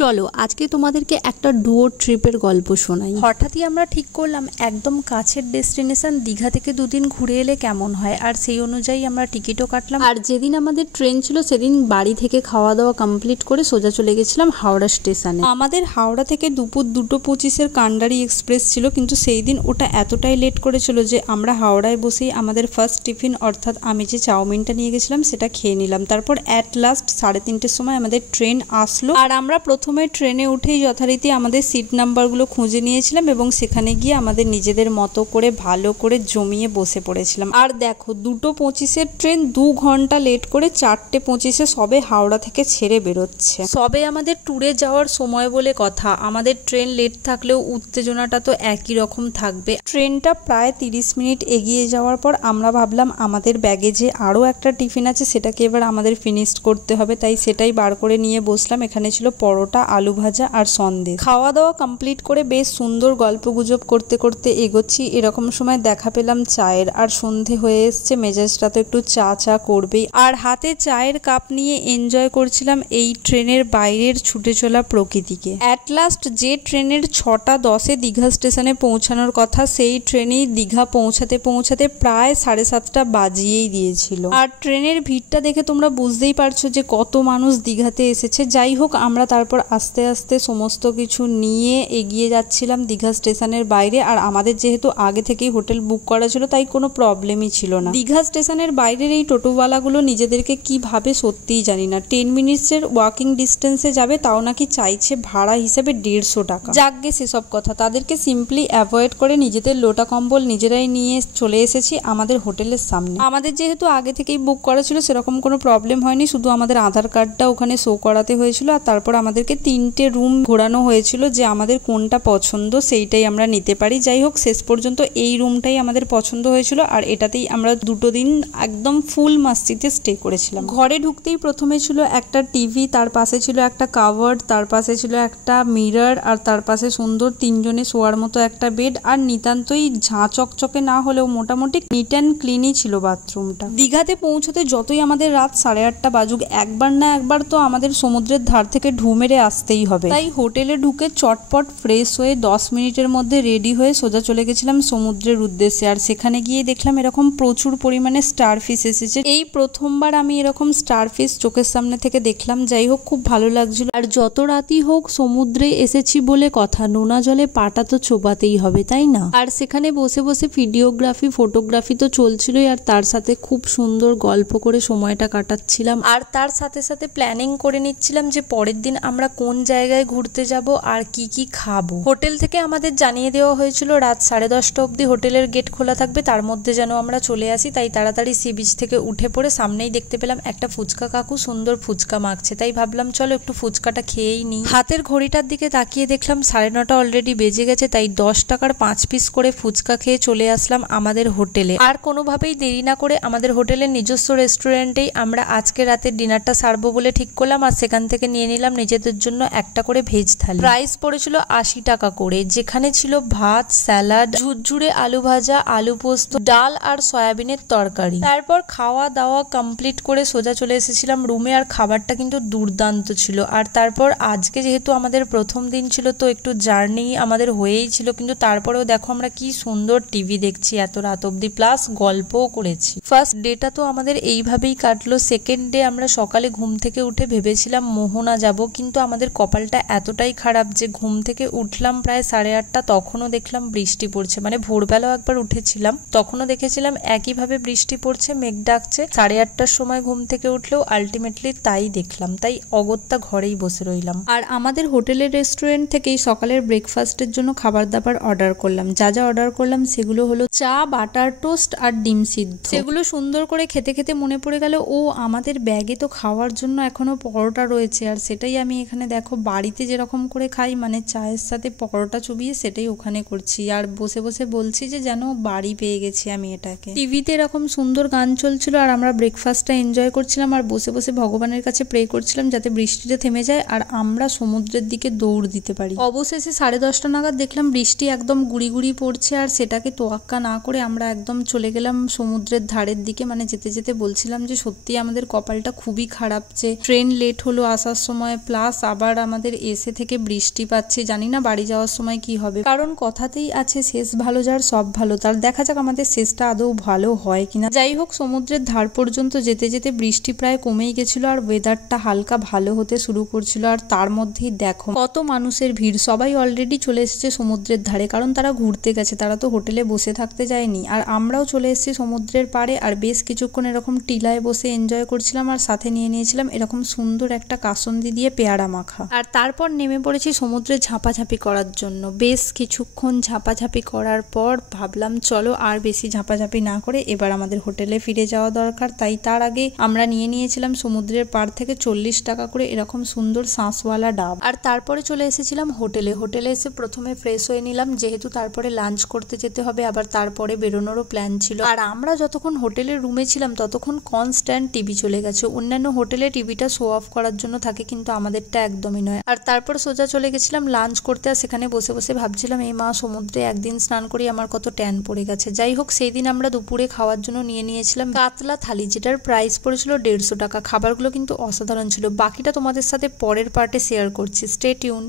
চলো আজকে তোমাদেরকে একটা ডুয়ো ট্রিপের গল্প শোনাই। হঠাৎই আমরা ঠিক করলাম একদম কাছের ডেস্টিনেশন দীঘা থেকে দুদিন ঘুরে এলে কেমন হয়, আর সেই অনুযায়ী আমরা টিকিটও কাটলাম। আর যেদিন আমাদের ট্রেন ছিল সেদিন বাড়ি থেকে খাওয়া দাওয়া কমপ্লিট করে সোজা চলে গেছিলাম হাওড়া স্টেশনে। আমাদের হাওড়া থেকে দুপুর 2:25 কান্ডারি এক্সপ্রেস ছিল, কিন্তু সেই দিন ওটা এতটাই লেট করেছিল যে আমরা হাওড়ায় বসেই আমাদের ফার্স্ট টিফিন অর্থাৎ আমি যে চাউমিনটা নিয়ে গেছিলাম সেটা খেয়ে নিলাম। তারপর অ্যাট লাস্ট 3:30-এর সময় আমাদের ট্রেন আসলো, আর আমরা প্রথমে ট্রেনে উঠেই যথারীতি আমাদের সিট নাম্বারগুলো খুঁজে নিয়েছিলাম এবং সেখানে গিয়ে আমাদের নিজেদের মতো করে ভালো করে জমিয়ে বসে পড়েছিলাম। আর দেখো 2:25-এর ট্রেন 2 ঘন্টা লেট করে 4:25-এ সবে হাওড়া থেকে ছেড়ে বেরোচ্ছে। সবে আমাদের ট্যুরে যাওয়ার সময় বলে কথা, আমাদের ট্রেন লেট থাকলেও উত্তেজনাটা তো একই রকম থাকবে। ট্রেনটা প্রায় 30 মিনিট এগিয়ে যাওয়ার পর আমরা ভাবলাম আমাদের ব্যাগে যে আরও একটা টিফিন আছে সেটাকে এবার আমাদের ফিনিশড করতে হবে, তাই সেটাই বার করে নিয়ে বসলাম। এখানে ছিল পরোটা, আলু ভাজা আর সন্দেশ। খাওয়া দাওয়া কমপ্লিট করে বেশ সুন্দর গল্প গুজব করতে করতে এগোচ্ছি। এরকম সময় দেখা পেলাম চায়ের, আর সন্ধে হয়ে এসছে, মেজাজটা তো একটু চা চা করবেই। আর হাতে চায়ের কাপ নিয়ে এনজয় করছিলাম এই ট্রেনের বাইরের ছুটে চলা প্রকৃতিকে। অ্যাট লাস্ট যে ট্রেনের 6:10-এ দীঘা স্টেশনে পৌঁছানোর কথা, সেই ট্রেনেই দীঘা পৌঁছাতে পৌঁছাতে প্রায় 7:30 বাজিয়েই দিয়েছিল। আর ট্রেনের ভিড়টা দেখে তোমরা বুঝতেই পারছো যে কত মানুষ দীঘাতে এসেছে। যাই হোক, আমরা তারপর আস্তে আস্তে সমস্ত কিছু নিয়ে এগিয়ে যাচ্ছিলাম দীঘা স্টেশনের বাইরে। আর আমাদের যেহেতু আগে থেকেই হোটেল বুক করা ছিল তাই কোনো প্রবলেমই ছিল না। দীঘা স্টেশনের বাইরের এই টোটোওয়ালাগুলো নিজেদেরকে কি ভাবে সত্যিই জানি না। 10 মিনিটসের ওয়াকিং ডিস্টেন্সে যাবে, তাও নাকি চাইছে ভাড়া হিসেবে 150 টাকা। যাকগে সেসব কথা, তাদেরকে সিম্পলি অ্যাভয়েড করে নিজেদের লোটা কম্বল নিজেরাই নিয়ে চলে এসেছি আমাদের হোটেলের সামনে। আমাদের যেহেতু আগে থেকেই বুক করা ছিল সেরকম কোনো প্রবলেম হয়নি, শুধু আমাদের আধার কার্ডটা ওখানে শো করাতে হয়েছিল। আর তারপর আমাদেরকে 3টে রুম ঘোরানো হয়েছিল যে আমাদের কোনটা পছন্দ সেইটাই আমরা নিতে পারি। যাই হোক, শেষ পর্যন্ত এই রুমটাই আমাদের পছন্দ হয়েছিল, আর এটাতেই আমরা 2 দিন একদম ফুল মাস্তিতে স্টে করেছিলাম। ঘরে ঢুকতেই প্রথমে ছিল একটা টিভি, তার পাশে ছিল একটা কাভার্ড, তার পাশে ছিল একটা মিরর, আর তার পাশে সুন্দর 3 জনে শোয়ার মতো একটা বেড। আর নিতান্তই ঝাঁ চকচকে না হলেও মোটামুটি নিট অ্যান্ড ক্লিনই ছিল বাথরুমটা। দীঘাতে পৌঁছতে যতই আমাদের রাত 8:30 বাজুক, একবার না একবার তো আমাদের সমুদ্রের ধার থেকে ঢু মেরে আসতেই হবে। তাই হোটেলে ঢুকে চটপট ফ্রেশ হয়ে 10 মিনিটের মধ্যে রেডি হয়ে সোজা চলে গেছিলাম সমুদ্রের উদ্দেশ্যে। আর সেখানে গিয়ে দেখলাম এরকম প্রচুর পরিমাণে স্টারফিশ এসেছে। এই প্রথমবার আমি এরকম স্টারফিশ চোখের সামনে থেকে দেখলাম। যাই হোক, খুব ভালো লাগছিল। আর যত রাতই হোক সমুদ্রে এসেছি বলে কথা, নোনা জলে পাটা তো চোবাতেই হবে, তাই না? আর সেখানে বসে বসে ভিডিওগ্রাফি ফটোগ্রাফি তো চলছিলই, আর তার সাথে খুব সুন্দর গল্প করে সময়টা কাটাচ্ছিলাম। আর তার সাথে সাথে প্ল্যানিং করে নিচ্ছিলাম যে পরের দিন আমরা কোন জায়গায় ঘুরতে যাব আর কি কি খাবো। হোটেল থেকে আমাদের জানিয়ে দেওয়া হয়েছিল রাত 10:30 অবধি হোটেলের গেট খোলা থাকবে, তার মধ্যে যেন আমরা চলে আসি। তাই তাড়াতাড়ি সি বিচ থেকে উঠে পড়ে সামনেই দেখতে পেলাম একটা ফুচকা কাকু সুন্দর ফুচকা মাখছে। তাই ভাবলাম চলো একটু ফুচকাটা খেয়েই নিই। হাতের ঘড়িটার দিকে তাকিয়ে দেখলাম 9:30 অলরেডি বেজে গেছে। তাই 10 টাকার 5 পিস করে ফুচকা খেয়ে চলে আসলাম আমাদের হোটেলে। আর কোনোভাবেই দেরি না করে আমাদের হোটেলের নিজস্ব রেস্টুরেন্টেই আমরা আজকে রাতের ডিনারটা সারবো বলে ঠিক করলাম। আর সেখান থেকে নিয়ে নিলাম নিজেদের জন্য একটা করে ভেজ থালি। প্রাইস পড়েছিল 80 টাকা করে, যেখানে ছিল ভাত, স্যালাড, ঝুরঝুরে আলু ভাজা, আলু পোস্ত, ডাল আর সয়াবিনের তরকারি। তারপর খাওয়া দাওয়া কমপ্লিট করে সোজা চলে এসেছিলাম রুমে। আর খাবারটা কিন্তু দুর্দান্ত ছিল। আর তারপর আজকে যেহেতু আমাদের প্রথম দিন ছিল তো একটু জার্নি আমাদের হয়েই ছিল, কিন্তু তারপরেও দেখো আমরা কি সুন্দর টিভি দেখছি এত রাত অব্দি, প্লাস গল্পও করেছি। ফার্স্ট ডেটা তো আমাদের এইভাবেই কাটলো। সেকেন্ড ডে আমরা সকালে ঘুম থেকে উঠে ভেবেছিলাম মোহনা যাব, কিন্তু আমাদের কপালটা এতটাই খারাপ যে ঘুম থেকে উঠলাম প্রায় 8:30, তখনও দেখলাম বৃষ্টি পড়ছে। মানে ভোরবেলাও একবার উঠেছিলাম, তখনও দেখেছিলাম একইভাবে বৃষ্টি পড়ছে, মেঘ ডাকছে। 8:30-র সময় ঘুম থেকে উঠলেও আলটিমেটলি তাই দেখলাম। তাই অগত্যা ঘরেই বসে রইলাম। আর আমাদের হোটেলের রেস্টুরেন্ট থেকেই সকালের ব্রেকফাস্টের জন্য খাবার দাবার অর্ডার করলাম। যা যা অর্ডার করলাম সেগুলো হলো চা, বাটার টোস্ট আর ডিম সিদ্ধ। সেগুলো সুন্দর করে খেতে খেতে মনে পড়ে গেল ও আমাদের ব্যাগে তো খাওয়ার জন্য এখনো পরোটা রয়েছে। আর সেটাই আমি এখানে দেখো বাড়িতে যেরকম করে খাই, মানে চায়ের সাথে পরোটা চুবিয়ে, সেটাই ওখানে করছি। আর বসে বসে বলছি যে যেন বাড়ি পেয়ে গেছি আমি এটাকে। টিভিতে এরকম সুন্দর গান চলছিল আর আমরা ব্রেকফাস্টটা এনজয় করছিলাম। আর বসে বসে ভগবানের কাছে প্রে করছিলাম যাতে বৃষ্টিটা থেমে যায় আর আমরা সমুদ্রের দিকে দৌড় দিতে পারি। অবশেষে 10:30 নাগাদ দেখলাম বৃষ্টি একদম গুড়ি গুড়ি পড়ছে। আর সেটাকে তোয়াক্কা না করে আমরা একদম চলে গেলাম সমুদ্রের ধারের দিকে। মানে যেতে যেতে বলছিলাম যে সত্যি আমাদের কপালটা খুবই খারাপ যে ট্রেন লেট হলো আসার সময়, প্লাস আবার আমাদের এসে থেকে বৃষ্টি পাচ্ছে, জানি না বাড়ি যাওয়ার সময় কি হবে, কারণ কথাতেই আছে শেষ ভালো যার সব ভালো তার। দেখা যাক আমাদের শেষটা আদৌ ভালো হয় কিনা। যাই হোক, সমুদ্রের ধার পর্যন্ত যেতে যেতে বৃষ্টি প্রায় কমেই গেছিল আর ওয়েদারটা হালকা ভালো হতে শুরু করছিল। আর তার মধ্যেই দেখো কত মানুষের ভিড়, সবাই অলরেডি চলে এসেছে সমুদ্রের ধারে, কারণ তারা ঘুরতে গেছে, তারা তো হোটেলে বসে থাকতে যায়নি। আর আমরাও চলে এসেছি সমুদ্রের পাড়ে আর বেশ কিছুক্ষণ এরকম টিলায় বসে এনজয় করছিলাম আর সাথে নিয়ে নিয়েছিলাম এরকম সুন্দর একটা কাসুন্দি দিয়ে পেয়ারা মাখা। আর তারপর নেমে পড়েছি সমুদ্রে ঝাঁপাঝাঁপি করার জন্য। বেশ কিছুক্ষণ ঝাঁপাঝাঁপি করার পর ভাবলাম চলো আর বেশি ঝাঁপাঝাঁপি না করে এবার আমাদের হোটেলে ফিরে যাওয়া দরকার। তাই তার আগে আমরা নিয়ে নিয়েছিলাম সমুদ্রের পাড় থেকে 40 টাকা করে এরকম সুন্দর শাঁসওয়ালা ডাব। আর তারপরে চলে এসেছিলাম হোটেলে। হোটেলে এসে প্রথমে ফ্রেশ হয়ে নিলাম, যেহেতু তারপরে লাঞ্চ করতে যেতে হবে, আবার তারপরে বেরোনোরও প্ল্যান ছিল। আর আমরা যতক্ষণ হোটেলের রুমে ছিলাম ততক্ষণ কনস্ট্যান্ট টিভি চলে গেছে। অন্যান্য হোটেলে টিভিটা শো অফ করার জন্য থাকে, কিন্তু আমাদেরটা একদমই নয়। আর তারপর সোজা চলে গেছিলাম লাঞ্চ করতে। আর সেখানে বসে বসে ভাবছিলাম এই মা, সমুদ্রে একদিন স্নান করি আমার কত ট্যান পড়ে গেছে। যাই হোক, সেই দিন আমরা দুপুরে খাওয়ার জন্য নিয়ে নিয়েছিলাম কাতলা থালি, যেটার প্রাইস পড়েছিল 150 টাকা। খাবারগুলো কিন্তু অসাধারণ ছিল। বাকিটা তোমাদের সাথে পরের পার্টে শেয়ার করছি, স্টে টিউন।